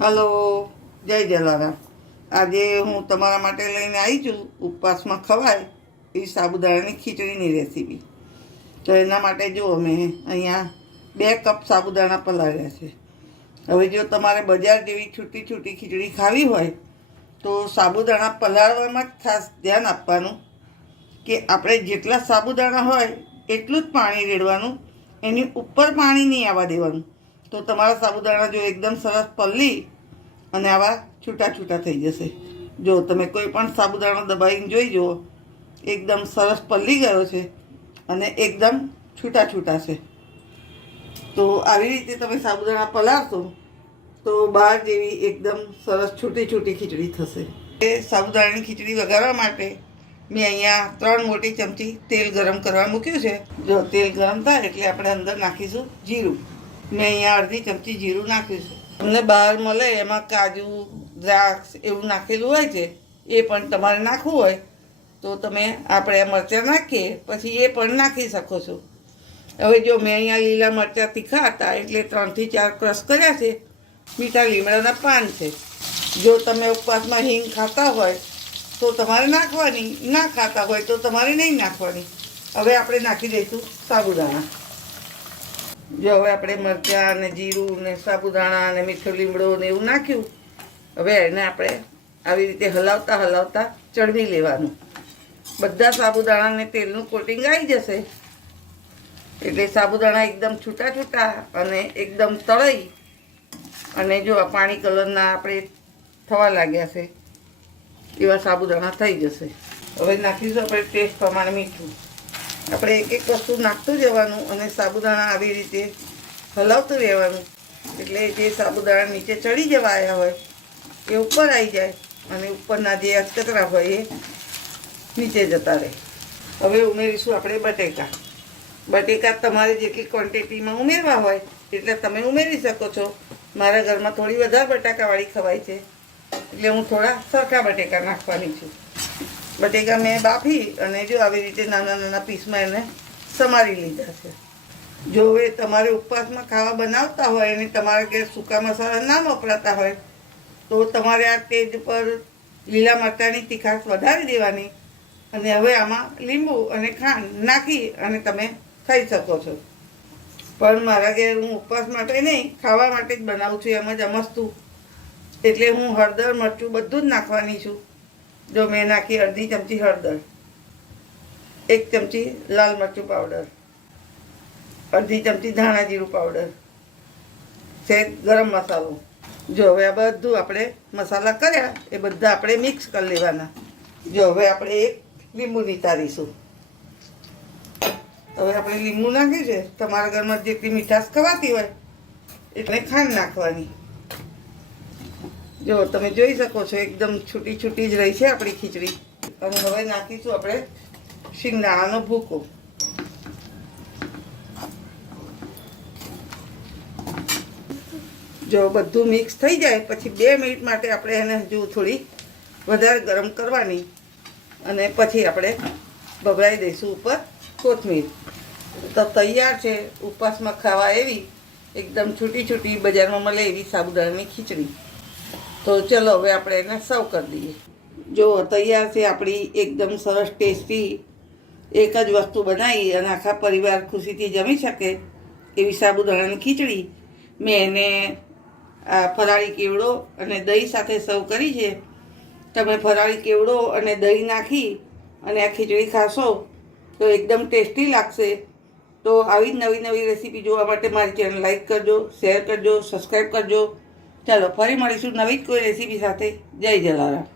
Hello, જય જલારામ. આજે હું તમારા માટે લઈને આવી છું ઉપવાસમાં ખવાય એ સાબુદાણાની ખીચડીની રેસીપી. તો એના માટે જો અમે અહીંયા બે કપ સાબુદાણા પલાળ્યા છે. હવે જો તમારે બજાર જેવી છૂટી છૂટી ખીચડી ખાવી હોય, તો સાબુદાણા પલાળવામાં જ ખાસ ધ્યાન આપવાનું કે આપણે જેટલા સાબુદાણા હોય, એટલું જ પાણી રેડવાનું, એની ઉપર પાણી નહીં આવવા દેવાનું. તો તમારા સાબુદાણા જો એકદમ સરસ પલ્લી અને આવા છૂટા છૂટા થઈ જશે. જો તમે કોઈ પણ સાબુદાણો દબાવીને જોઈ જુઓ, એકદમ સરસ પલ્લી ગયો છે અને એકદમ છૂટા છૂટા છે. તો આવી રીતે તમે સાબુદાણા પલાળશો, તો બહાર જેવી એકદમ સરસ છૂટી છૂટી ખીચડી થશે. એ સાબુદાણાની ખીચડી વઘારવા માટે મેં અહીંયા ત્રણ મોટી ચમચી તેલ ગરમ કરવા મૂક્યું છે. જો તેલ ગરમ થાય એટલે આપણે અંદર નાખીશું જીરું. મેં અહીંયા અડધી ચમચી જીરું નાખ્યું છે. તમને બહાર મળે એમાં કાજુ, દ્રાક્ષ એવું નાખેલું હોય છે, એ પણ તમારે નાખવું હોય, તો તમે આપણે મરચાં નાખીએ, પછી એ પણ નાખી શકો છો. હવે જો મેં અહીંયા લીલા મરચાં તીખા હતા, એટલે ત્રણથી ચાર ક્રશ કર્યા છે, મીઠા લીમડાના પાન છે. જો તમે ઉપવાસમાં હિંગ ખાતા હોય, તો તમારે નાખવાની, ના ખાતા હોય તો તમારે નહીં નાખવાની. હવે આપણે નાખી દઈશું સાબુદાણા. જો હવે આપણે મરચાં અને જીરું ને સાબુદાણા અને મીઠો લીમડો ને એવું નાખ્યું. હવે એને આપણે આવી રીતે હલાવતા હલાવતા ચડવી લેવાનું. બધા સાબુદાણાને તેલનું કોટિંગ આવી જશે. એટલે સાબુદાણા એકદમ છૂટા છૂટા અને એકદમ તળઈ. અને જો આ પાણી કલરના આપણે થવા લાગ્યા છે, એવા સાબુદાણા થઈ જશે. હવે નાખીશું આપણે ટેસ્ટ પ્રમાણે મીઠું. આપણે એક એક વસ્તુ નાખતું જવાનું અને સાબુદાણા આવી રીતે હલાવતું રહેવાનું. એટલે જે સાબુદાણા નીચે ચડી જવા આવ્યા હોય, એ ઉપર આવી જાય અને ઉપરના જે અચકતરા હોય એ નીચે જતા રહે. હવે ઉમેરીશું આપણે બટેકા. બટેકા તમારે જેટલી ક્વોન્ટિટીમાં ઉમેરવા હોય એટલે તમે ઉમેરી શકો છો. મારા ઘરમાં થોડી વધારે બટાકાવાળી ખવાય છે. એટલે હું થોડા સરખા બટેકા નાખવાની છું. બટેકા મેં બાફી અને જો આવી રીતે નાના નાના પીસમાં એને સમારી લીધા છે. જો હવે તમારે ઉપવાસમાં ખાવા બનાવતા હોય અને તમારા કે સૂકા મસાલા ના વપરાતા હોય, તો તમારે આ તેજ પર લીલા મરચાંની તીખાશ વધારી દેવાની અને હવે આમાં લીંબુ અને ખાંડ નાખી અને તમે ખાઈ શકો છો. પણ મારા ઘેર હું ઉપવાસ માટે નહીં, ખાવા માટે જ બનાવું છું. એમ જ અમસ્તું એટલે હું હળદર મરચું બધું જ નાખવાની છું. જો મેં નાખી અડધી ચમચી હળદર, એક ચમચી લાલ મરચું પાવડર અડધી ચમચી ધાણા જીરું પાવડર સેજ ગરમ મસાલો. જો હવે આ બધું આપણે મસાલા કર્યા, એ બધા આપણે મિક્સ કરી લેવાના. જો હવે આપણે એક લીંબુ નીતારીશું. હવે આપણે લીંબુ નાખ્યું છે. તમારા ઘરમાં જેટલી મીઠાશ ખવાતી હોય, એટલે ખાંડ નાખવાની. જો, તમે જોઈ શકો છો, એકદમ છૂટી છૂટી જ રહી છે આપણી ખીચડી. અને હવે નાખીશું આપણે શિંગદાણાનો ભૂકો. જો, બધું મિક્સ થઈ જાય, પછી બે મિનિટ માટે આપણે એને હજુ થોડી વધારે ગરમ કરવાની. અને પછી આપણે ભભરાઈ દઈશું ઉપર કોથમીર. તો તૈયાર છે, ઉપવાસમાં ખાવા એવી, એકદમ છૂટી છૂટી બજારમાં મળે એવી સાબુદાણાની ખીચડી. તો ચલો હવે આપણે એને સર્વ કરી દઈએ. જો તૈયાર છે આપણી એકદમ સરસ ટેસ્ટી એક જ વસ્તુ બનાવી અને આખા પરિવાર ખુશીથી જમી શકે એવી સાબુદાણાની ખીચડી. મેં એને આ ફરાળી કેવડો અને દહીં સાથે સર્વ કરી છે. તમે ફરાળી કેવડો અને દહીં નાખી અને આ ખીચડી ખાશો તો એકદમ ટેસ્ટી લાગશે. તો આવી જ નવી નવી રેસીપી જોવા માટે મારી ચેનલ લાઈક કરજો, શેર કરજો, સબસ્ક્રાઈબ કરજો. ચાલો ફરી મળીશું નવી જ કોઈ રેસીપી સાથે જય જલારામ